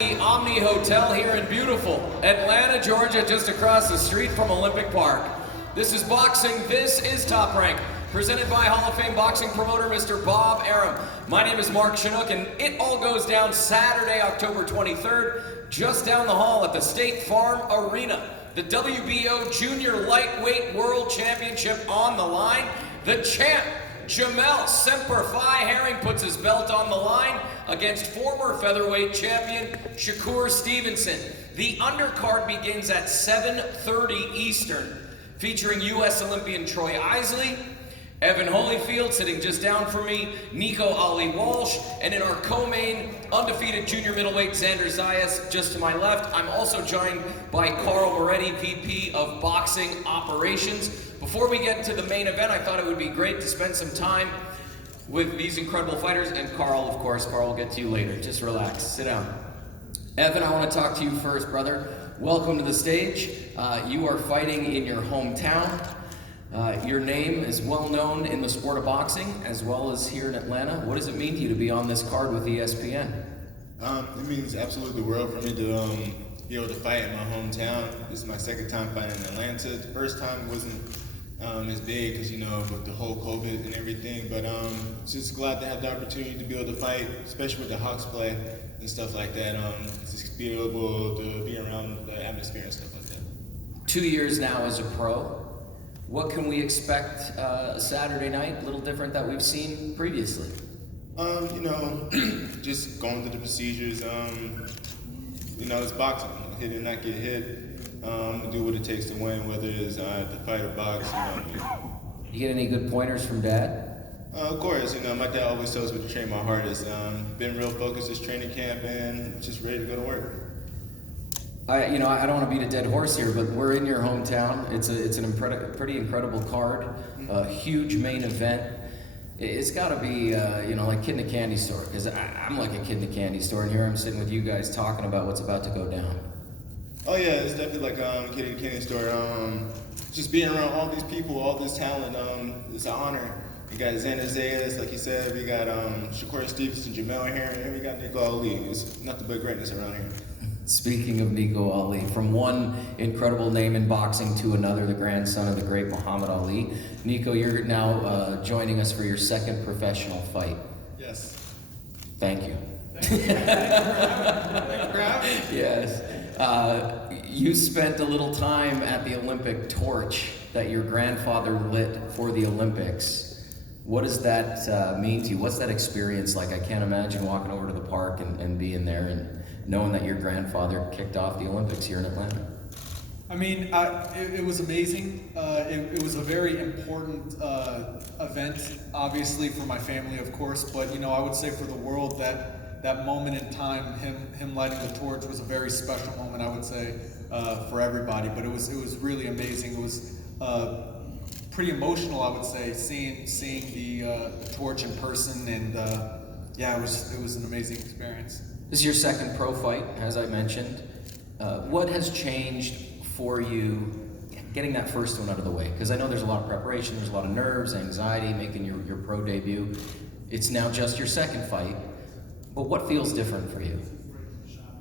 The Omni Hotel here in beautiful Atlanta, Georgia, just across the street from Olympic Park. This is boxing. This is Top Rank, presented by Hall of Fame boxing promoter Mr. Bob Arum. My name is Mark Chinook, and it all goes down Saturday, October 23rd, just down the hall at the State Farm Arena. The WBO Junior Lightweight World Championship on the line. The champ, Jamel Semper Fi Herring, puts his belt on the line against former featherweight champion Shakur Stevenson. The undercard begins at 7:30 Eastern, featuring U.S. Olympian Troy Isley, Evan Holyfield sitting just down from me, Nico Walsh, and in our co-main, undefeated junior middleweight Xander Zayas just to my left. I'm also joined by Carl Moretti, VP of Boxing Operations. Before we get to the main event, I thought it would be great to spend some time with these incredible fighters, and Carl, of course. Carl will get to you later. Just relax, sit down. Evan, I want to talk to you first, brother. Welcome to the stage. You are fighting in your hometown. Your name is well known in the sport of boxing, as well as here in Atlanta. What does it mean to you to be on this card with ESPN? It means absolutely the world for me to be able to fight in my hometown. This is my second time fighting in Atlanta. The first time wasn't as big because, you know, with the whole COVID and everything, but just glad to have the opportunity to be able to fight, especially with the Hawks play and stuff like that. Just be able to be around the atmosphere and stuff like that. 2 years now as a pro. What can we expect Saturday night? A little different that we've seen previously. You know, just going through the procedures. You know, it's boxing. Hit and not get hit. Do what it takes to win, whether it's to fight or box. You get any good pointers from Dad? Of course, you know, my dad always tells me to train my hardest. Been real focused this training camp and just ready to go to work. I don't want to beat a dead horse here, but we're in your hometown. It's an pretty incredible card, a huge main event. It's got to be, like kid in a candy store, because I'm like a kid in a candy store, and here I'm sitting with you guys talking about what's about to go down. Oh yeah, it's definitely like kid in a candy store. Just being around all these people, all this talent, it's an honor. We got Xander Zayas, like you said. We got Shakur Stevenson, Jamel here, and we got Nico Ali. It's nothing but greatness around here. Speaking of Nico Ali, from one incredible name in boxing to another, the grandson of the great Muhammad Ali. Nico, you're now joining us for your second professional fight. Yes. Thank you. Thank you for having me. Yes. You spent a little time at the Olympic torch that your grandfather lit for the Olympics. What does that mean to you? What's that experience like? I can't imagine walking over to the park and being there and knowing that your grandfather kicked off the Olympics here in Atlanta. I mean, it was amazing. It was a very important event, obviously for my family, of course, but I would say for the world that moment in time, him lighting the torch was a very special moment, I would say, for everybody. But it was really amazing. It was pretty emotional, I would say, seeing the torch in person, and it was an amazing experience. This is your second pro fight, as I mentioned. What has changed for you getting that first one out of the way? Because I know there's a lot of preparation, there's a lot of nerves, anxiety, making your pro debut. It's now just your second fight, but what feels different for you?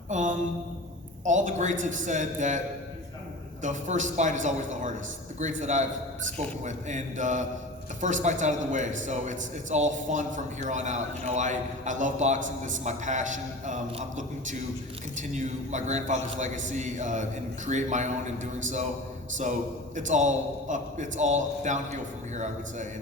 All the greats have said that the first fight is always the hardest. The greats that I've spoken with, and the first fight's out of the way, so it's all fun from here on out. I love boxing. This is my passion. I'm looking to continue my grandfather's legacy and create my own in doing so. So it's all up. It's all downhill from here, I would say,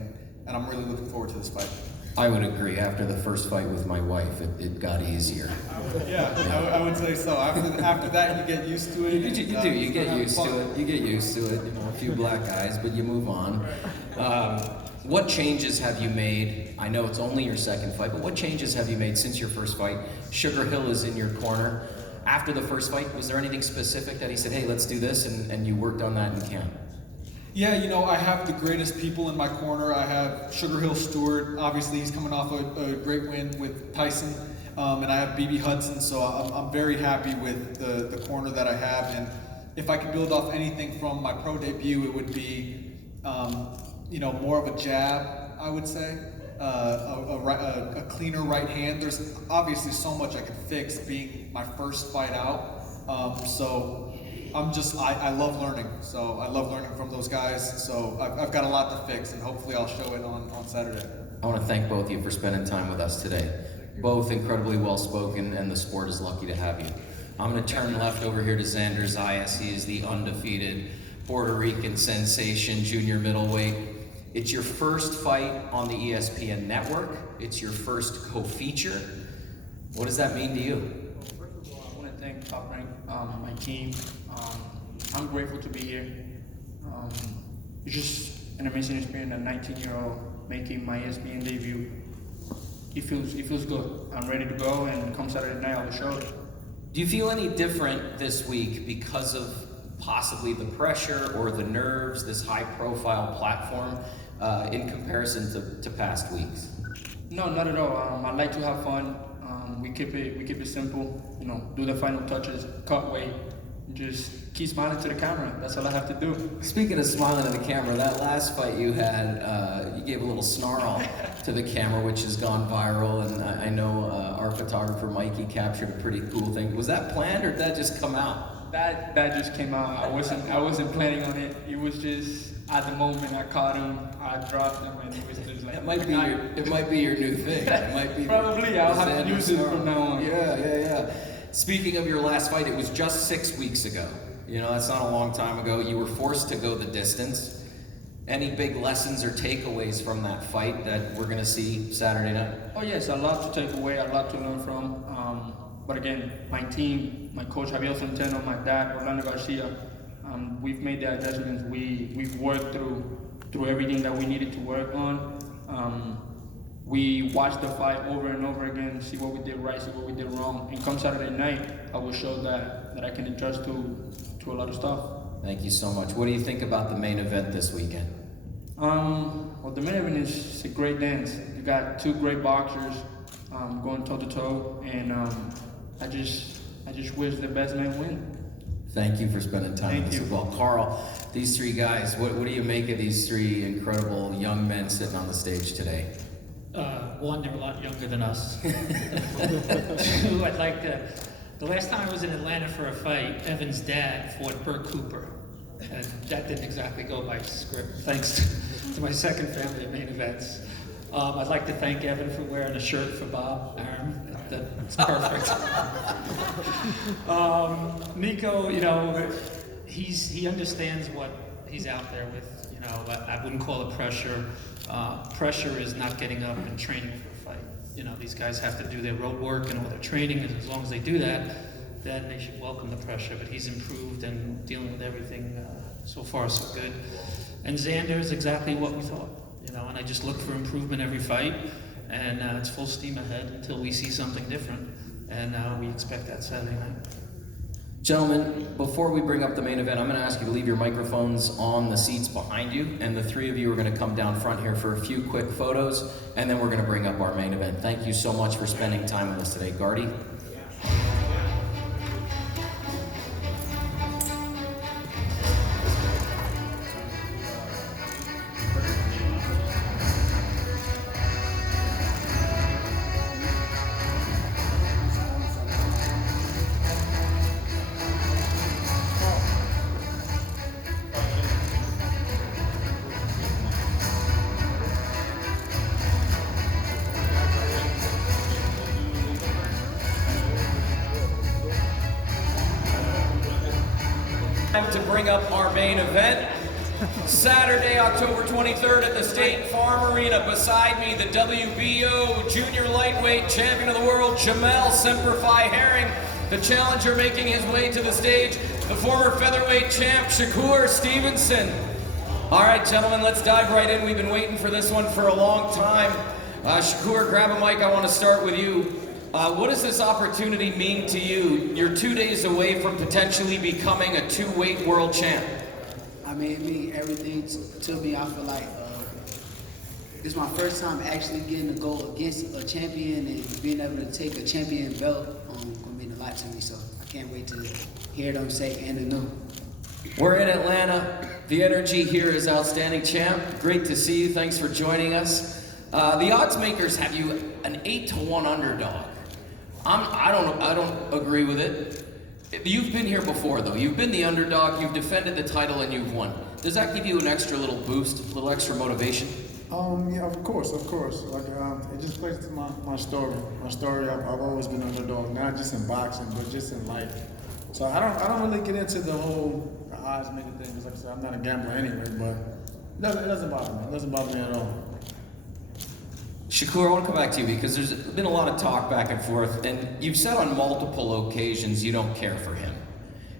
and I'm really looking forward to this fight. I would agree. After the first fight with my wife, it got easier. I would say so. After that, you get used to it. You do. You get used to it. You get used to it. A few black eyes, but you move on. What changes have you made? I know it's only your second fight, but what changes have you made since your first fight? Sugar Hill is in your corner. After the first fight, was there anything specific that he said, hey, let's do this, and you worked on that in camp? Yeah, I have the greatest people in my corner. I have Sugar Hill Stewart. Obviously, he's coming off a great win with Tyson. And I have BB Hudson, so I'm very happy with the corner that I have. And if I could build off anything from my pro debut, it would be, more of a jab, I would say. a cleaner right hand. There's obviously so much I can fix being my first fight out. So I love learning. So I love learning from those guys. So I've got a lot to fix, and hopefully I'll show it on Saturday. I want to thank both of you for spending time with us today. Both incredibly well-spoken, and the sport is lucky to have you. I'm going to turn left over here to Xander Zayas. He is the undefeated Puerto Rican sensation, junior middleweight. It's your first fight on the ESPN network. It's your first co-feature. What does that mean to you? Well, first of all, I want to thank Top Rank, my team. I'm grateful to be here. It's just an amazing experience. A 19-year-old making my ESPN debut. It feels good. I'm ready to go, and come Saturday night, I will show it. Do you feel any different this week because of possibly the pressure or the nerves, this high-profile platform, in comparison to past weeks? No, not at all. I like to have fun. We keep it simple. You know, do the final touches, cut weight, just keep smiling to the camera. That's all I have to do. Speaking of smiling at the camera, that last fight you had, you gave a little snarl to the camera, which has gone viral, and I know our photographer Mikey captured a pretty cool thing. Was that planned, or did that just come out? That just came out. I wasn't planning on it. It was just at the moment I caught him, I dropped him, and it was just like. It might be your new thing. It might be probably. I'll have to use it from now on. Yeah. Speaking of your last fight, it was just 6 weeks ago. You know, that's not a long time ago. You were forced to go the distance. Any big lessons or takeaways from that fight that we're going to see Saturday night? Oh yes, a lot to take away, a lot to learn from. But again, my team, my coach Javier Centeno, my dad Orlando Garcia, we've made the adjustments. We've worked through everything that we needed to work on. We watched the fight over and over again, see what we did right, see what we did wrong. And come Saturday night, I will show that I can adjust to a lot of stuff. Thank you so much. What do you think about the main event this weekend? Well, the main event is a great dance. You got two great boxers going toe to toe, and I just wish the best man win. Thank you for spending time with us as well. Carl, these three guys, what do you make of these three incredible young men sitting on the stage today? One, they're a lot younger than us. Two, I'd like to. The last time I was in Atlanta for a fight, Evan's dad fought Burt Cooper, and that didn't exactly go by script, thanks to my second family of main events. I'd like to thank Evan for wearing a shirt for Bob Arum. That's perfect. Nico, you know, he understands what he's out there with. You know, I wouldn't call it pressure. Pressure is not getting up and training for a fight. You know, these guys have to do their road work and all their training, and as long as they do that, then they should welcome the pressure. But he's improved and dealing with everything so far so good. And Xander is exactly what we thought. You know, and I just look for improvement every fight, and it's full steam ahead until we see something different, and we expect that Saturday night. Gentlemen, before we bring up the main event, I'm going to ask you to leave your microphones on the seats behind you, and the three of you are going to come down front here for a few quick photos, and then we're going to bring up our main event. Thank you so much for spending time with us today. Gardy? Time to bring up our main event. Saturday, October 23rd at the State Farm Arena. Beside me, the WBO Junior Lightweight Champion of the World, Jamel Semper Fi Herring. The challenger making his way to the stage, the former featherweight champ, Shakur Stevenson. All right, gentlemen, let's dive right in. We've been waiting for this one for a long time. Shakur, grab a mic. I want to start with you. What does this opportunity mean to you? You're 2 days away from potentially becoming a two-weight world champ. I mean, it means everything to me. I feel like this is my first time actually getting to go against a champion, and being able to take a champion belt gonna mean a lot to me. So I can't wait to hear them say and to know. We're in Atlanta. The energy here is outstanding, champ. Great to see you. Thanks for joining us. The odds makers have you an 8-1 underdog. I don't agree with it. You've been here before, though. You've been the underdog. You've defended the title, and you've won. Does that give you an extra little boost, a little extra motivation? Yeah, of course. Like, it just plays to my story. My story, I've always been an underdog, not just in boxing, but just in life. So I don't really get into the whole odds making thing. 'Cause like I said, I'm not a gambler anyway, but it doesn't bother me. It doesn't bother me at all. Shakur, I want to come back to you because there's been a lot of talk back and forth, and you've said on multiple occasions you don't care for him.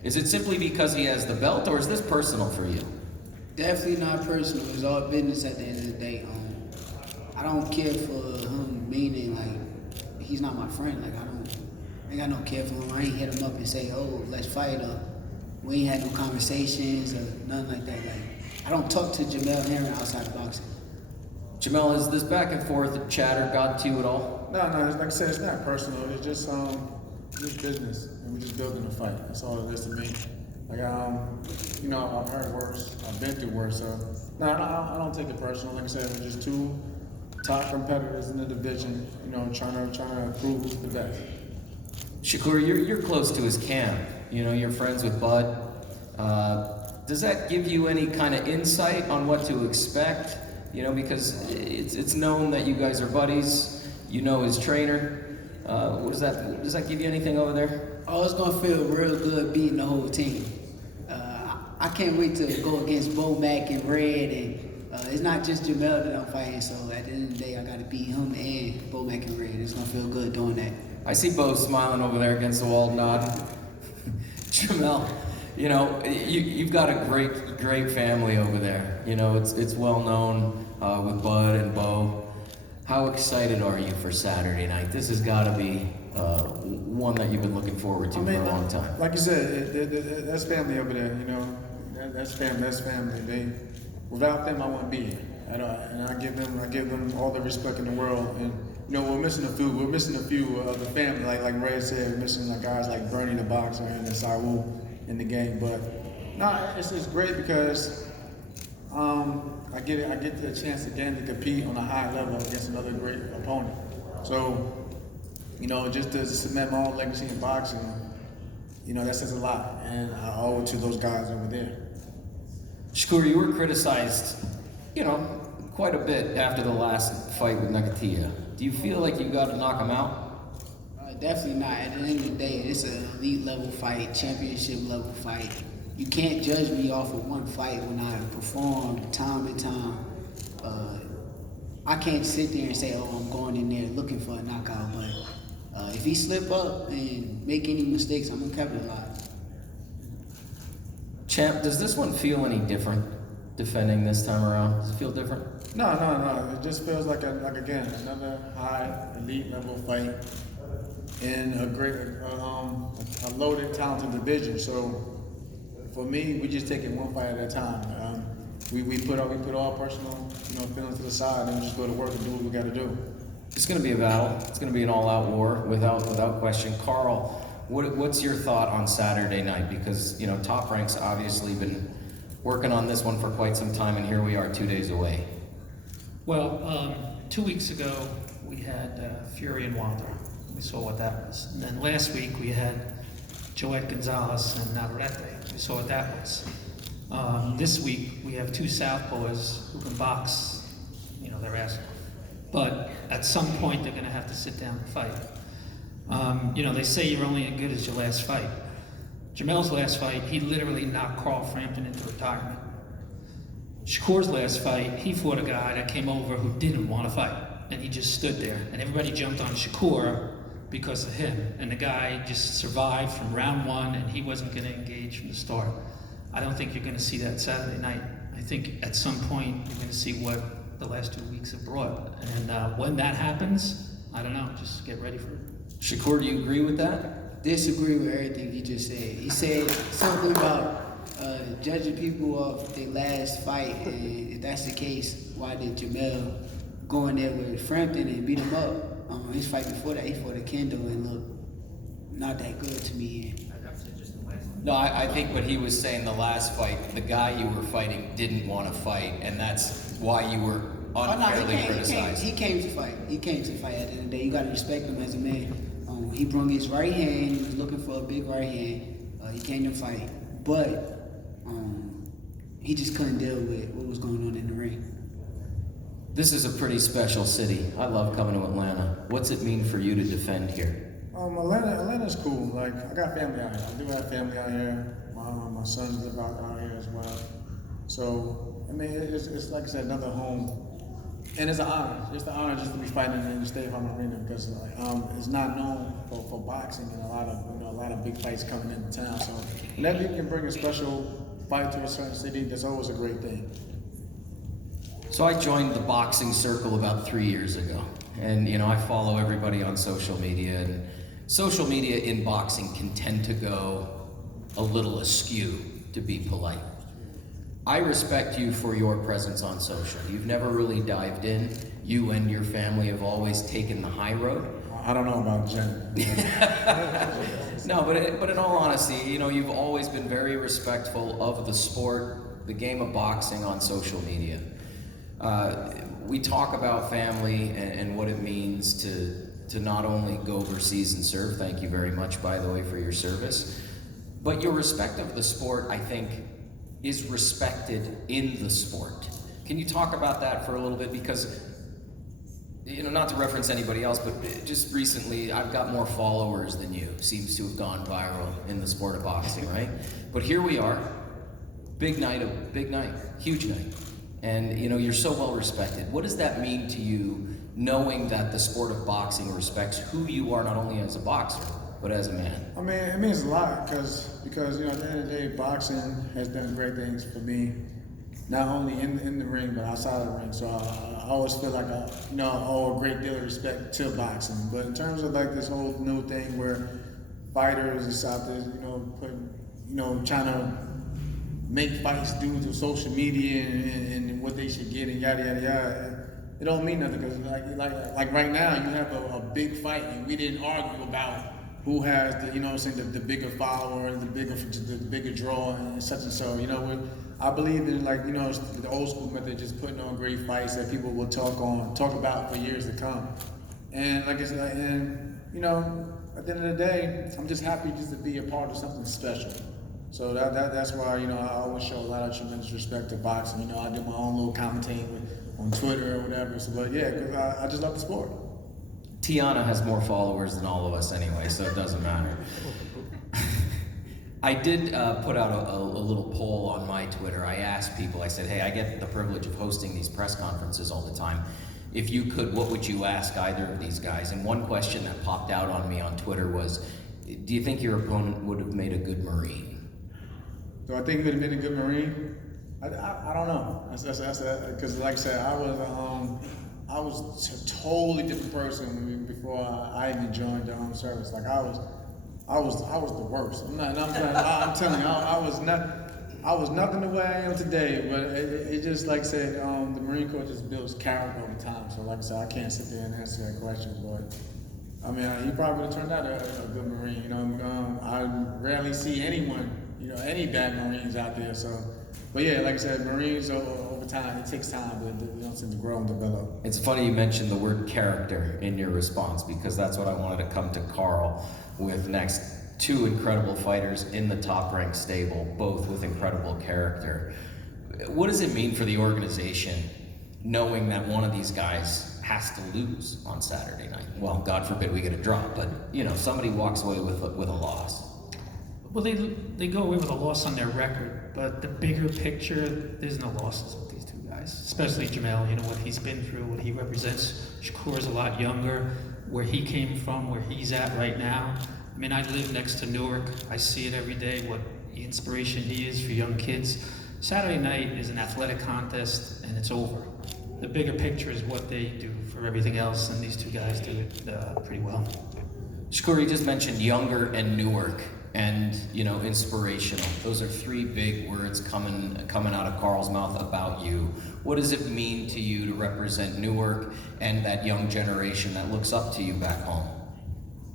Is it simply because he has the belt, or is this personal for you? Definitely not personal. It's all business at the end of the day. I don't care for him, meaning like he's not my friend. Like I ain't got no care for him. I ain't hit him up and say, oh, let's fight. We ain't had no conversations or nothing like that. Like I don't talk to Jamel Herring outside of boxing. Jamel, has this back and forth chatter got to you at all? No, it's, like I said, it's not personal. It's just business, and we're just building a fight. That's all it is to me. Like you know, I've heard worse. I've been through worse. So no, I don't take it personal. Like I said, we're just two top competitors in the division. You know, trying to prove who's the best. Shakur, you're close to his camp. You know, you're friends with Bud. Does that give you any kind of insight on what to expect? You know, because it's known that you guys are buddies. You know his trainer. Does that give you anything over there? Oh, it's gonna feel real good beating the whole team. I can't wait to go against Bo Mac and Red, and it's not just Jamel that I'm fighting. So at the end of the day, I gotta beat him and Bo Mac and Red. It's gonna feel good doing that. I see Bo smiling over there against the wall, nodding. Jamel, you know, you've got a great family over there. You know, it's well known with Bud and Bo. How excited are you for Saturday night? This has got to be one that you've been looking forward to for a long time. Like you said, that's family over there. You know, that's family. That's family. Without them, I wouldn't be here. And I give them all the respect in the world. And you know, we're missing a few. We're missing a few of the family. Like Ray said, we're missing like guys like Bernie the boxer and Saul in the game. But no, it's great because I get the chance again to compete on a high level against another great opponent. So, you know, just to cement my own legacy in boxing, you know, that says a lot, and I owe it to those guys over there. Shakur, you were criticized, you know, quite a bit after the last fight with Nagatia. Do you feel like you got to knock him out? Definitely not. At the end of the day, it's an elite level fight, championship level fight. You can't judge me off of one fight when I perform time and time. I can't sit there and say, oh, I'm going in there looking for a knockout, but if he slip up and make any mistakes, I'm gonna capitalize. Champ, does this one feel any different defending this time around? Does it feel different? No. It just feels like again another high elite level fight in a great, a loaded, talented division. So for me, we just take it one fight at a time. We put all personal, you know, feelings to the side, and we just go to work and do what we got to do. It's going to be a battle. It's going to be an all-out war, without question. Carl, what's your thought on Saturday night? Because, you know, Top Rank's obviously been working on this one for quite some time, and here we are 2 days away. Well, 2 weeks ago, we had Fury and Wilder. We saw what that was. And then last week, we had Joet Gonzalez and Navarrete. We saw what that was. This week, we have two southpaws who can box, you know, their ass off. But at some point, they're going to have to sit down and fight. You know, they say you're only as good as your last fight. Jamel's last fight, he literally knocked Carl Frampton into retirement. Shakur's last fight, he fought a guy that came over who didn't want to fight. And he just stood there. And everybody jumped on Shakur because of him. And the guy just survived from round one, and he wasn't going to engage from the start. I don't think you're going to see that Saturday night. I think at some point you're going to see what the last 2 weeks have brought. And when that happens, I don't know, just get ready for it. Shakur, do you agree with that? Disagree with everything he just said. He said something about judging people off their last fight, and if that's the case, why did Jamel go in there with Frampton and beat him up? His fight before that, he fought a Kendall and looked not that good to me. No, I think what he was saying the last fight, the guy you were fighting didn't want to fight, and that's why you were unfairly criticized. He came to fight. He came to fight. At the end of the day, you gotta respect him as a man. He brung his right hand. He was looking for a big right hand. He came to fight, but he just couldn't deal with what was going on in the ring. This is a pretty special city. I love coming to Atlanta. What's it mean for you to defend here? Atlanta's cool. Like, I got family out here. I do have family out here. My sons live out here as well. So, I mean, it's like I said, another home. And it's an honor. It's an honor just to be fighting in the State Farm Arena because it's not known for boxing and a lot of big fights coming into town. So, whenever you can bring a special fight to a certain city, that's always a great thing. So I joined the boxing circle about 3 years ago. And, I follow everybody on social media. And social media in boxing can tend to go a little askew, to be polite. I respect you for your presence on social. You've never really dived in. You and your family have always taken the high road. I don't know about Jen. No, but in all honesty, you've always been very respectful of the sport, the game of boxing on social media. We talk about family and what it means to not only go overseas and serve. Thank you very much, by the way, for your service. But your respect of the sport, I think, is respected in the sport. Can you talk about that for a little bit? Because, not to reference anybody else, but just recently, I've got more followers than you. Seems to have gone viral in the sport of boxing, right? But here we are, big night, huge night. And, you're so well respected. What does that mean to you, knowing that the sport of boxing respects who you are, not only as a boxer, but as a man? I mean, it means a lot because at the end of the day, boxing has done great things for me, not only in the ring, but outside of the ring. So I always feel like I owe a great deal of respect to boxing. But in terms of like this whole new thing where fighters is out there, trying to make fights due to social media and what they should get and yada yada yada. It don't mean nothing because like right now you have a big fight and we didn't argue about who has the bigger follower, the bigger draw and such and so. I believe in the old school method, just putting on great fights that people will talk about for years to come. And like I said, at the end of the day, I'm just happy just to be a part of something special. So that's why I always show a lot of tremendous respect to boxing. I do my own little commentating on Twitter or whatever. So, but yeah, because I just love the sport. Tiana has more followers than all of us anyway, so it doesn't matter. I did put out a little poll on my Twitter. I asked people, I said, hey, I get the privilege of hosting these press conferences all the time. If you could, what would you ask either of these guys? And one question that popped out on me on Twitter was, do you think your opponent would have made a good Marine? Do I think he would have been a good Marine? I don't know. Because like I said, I was a totally different person before I even joined the armed service. Like I was the worst. I'm telling you, I was nothing the way I am today. But it just like I said, the Marine Corps just builds character over time. So like I said, I can't sit there and answer that question. But I mean, he probably would have turned out a good Marine. I rarely see anyone. Any bad Marines out there. So, but yeah, like I said, Marines over time, it takes time to grow and develop. It's funny you mentioned the word character in your response because that's what I wanted to come to Carl with next. Two incredible fighters in the top-ranked stable, both with incredible character. What does it mean for the organization knowing that one of these guys has to lose on Saturday night? Well, God forbid we get a draw, but somebody walks away with a loss. Well, they go away with a loss on their record, but the bigger picture, there's no losses with these two guys, especially Jamel, what he's been through, what he represents. Shakur's a lot younger, where he came from, where he's at right now. I mean, I live next to Newark. I see it every day, what the inspiration he is for young kids. Saturday night is an athletic contest, and it's over. The bigger picture is what they do for everything else, and these two guys do it pretty well. Shakur, you just mentioned younger and Newark. And inspirational. Those are three big words coming out of Carl's mouth about you. What does it mean to you to represent Newark and that young generation that looks up to you back home?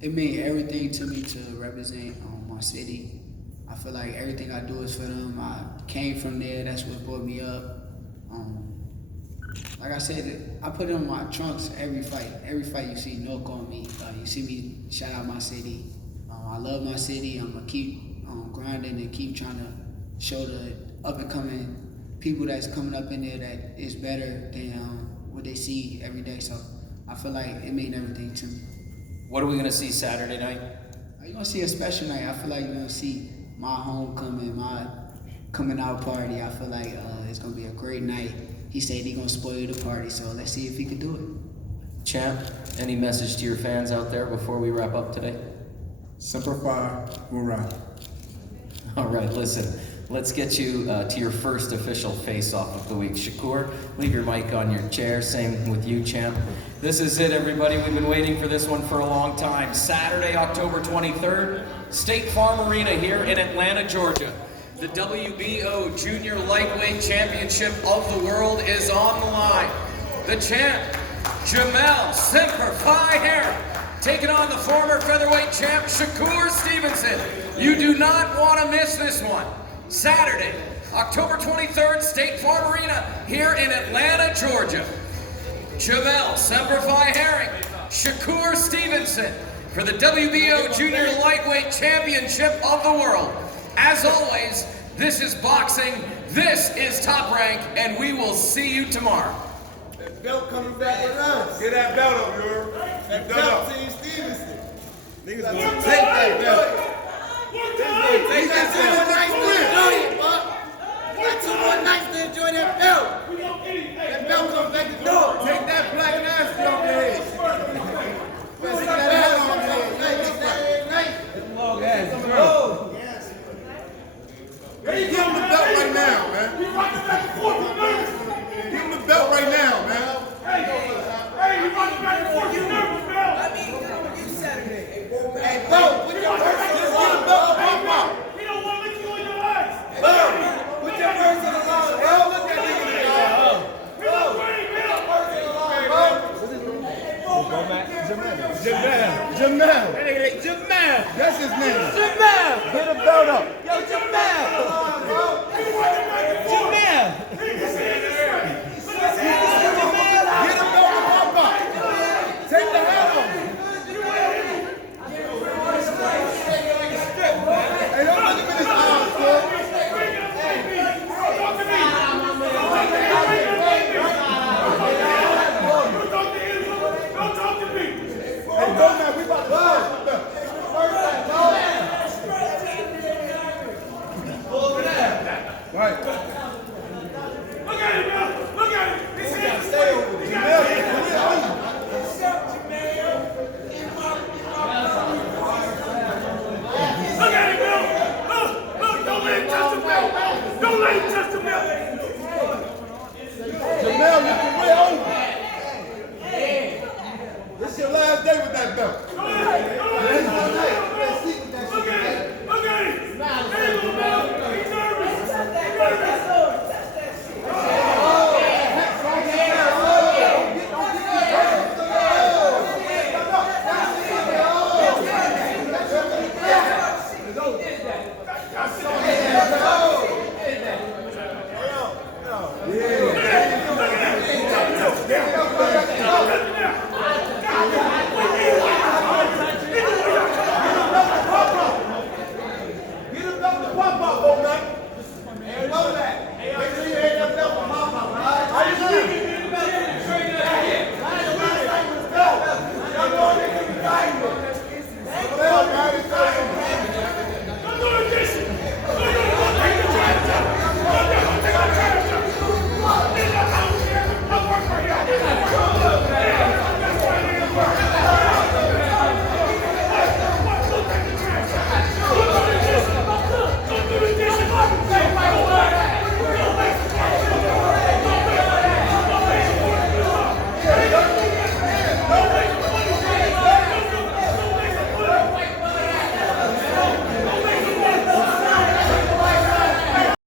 It means everything to me to represent my city. I feel like everything I do is for them. I came from there. That's what brought me up. like I said, I put it on my trunks every fight. Every fight you see Nork on me. You see me shout out my city. I love my city. I'm gonna keep grinding and keep trying to show the up and coming people that's coming up in there that is better than what they see every day. So I feel like it means everything to me. What are we gonna see Saturday night? You're gonna see a special night. I feel like you're gonna see my homecoming, my coming out party. I feel like it's gonna be a great night. He said he's gonna spoil the party, so let's see if he can do it. Champ, any message to your fans out there before we wrap up today? Semper Fi, hoorah. All right, listen, let's get you to your first official face-off of the week. Shakur, leave your mic on your chair. Same with you, Champ. This is it, everybody. We've been waiting for this one for a long time. Saturday, October 23rd, State Farm Arena here in Atlanta, Georgia. The WBO Junior Lightweight Championship of the World is on the line. The champ, Jamel Semper Fi Herring, taking on the former featherweight champ, Shakur Stevenson. You do not want to miss this one. Saturday, October 23rd, State Farm Arena here in Atlanta, Georgia. Jamel Semper Fi Herring, Shakur Stevenson for the WBO Junior Lightweight Championship of the World. As always, this is boxing, this is Top Rank, and we will see you tomorrow. That belt coming back with us. Get that belt up, Euro. That belt, Team Stevenson. Niggas gonna take that belt. Take that belt. You got 2 more nights to enjoy that belt. That belt comes back to door. Take that black nasty off your head. Take that hat on your head. Long ass, bro. Give him the belt right now, man. Give him the belt right now, man. Hey, you running back and forth. You nervous, bro? I mean, you Saturday. Hey, bro, put your purse on the line, bro. We don't want to look you in your eyes. Bro, put your purse on the line, bro. Look at nigga in the eye. Bro, put your purse on the line, bro. Jamel. That's his name. Jamel. Get a belt up. Yo, Jamel. Jamel. Get a belt to Papa. Take the hat off. Hey, don't look him in his eyes, bro. Don't talk to me. Hey, go now. We about to go. Right. Look at him, man. Look at him. He's here to stay over there. Jamel, look at him, man. Look, don't let him touch the belt. Don't let him touch the belt. Jamel, you can way over. This is your last day with that belt. Look at him. Look at him. Hey, little man. He's nervous. Get him back to pop up,